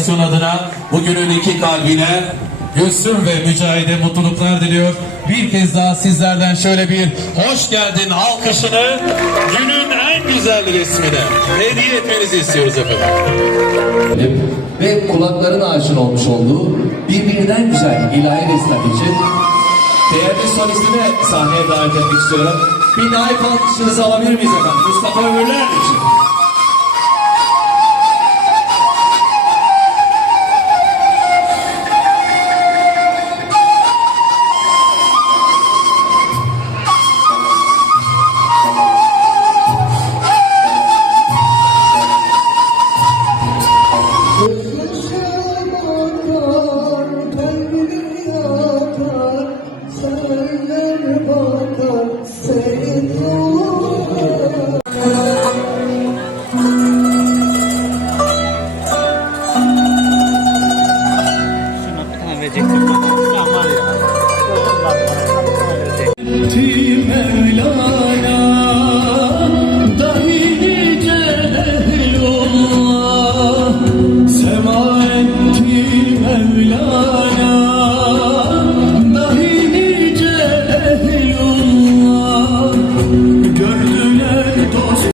Organizasyon adına bugünün iki kalbine Gülsüm ve Mücahide mutluluklar diliyor. Bir kez daha sizlerden şöyle bir hoş geldin alkışını günün en güzel resmine hediye etmenizi istiyoruz efendim. ve kulakların aşina olmuş olduğu birbirinden güzel ilahi resim için değerli solistime sahneye davet etmek istiyorum. Bir naif alkışınızı alabilir miyiz efendim? Mustafa Ömürler için. Şuna bir tane verecektim.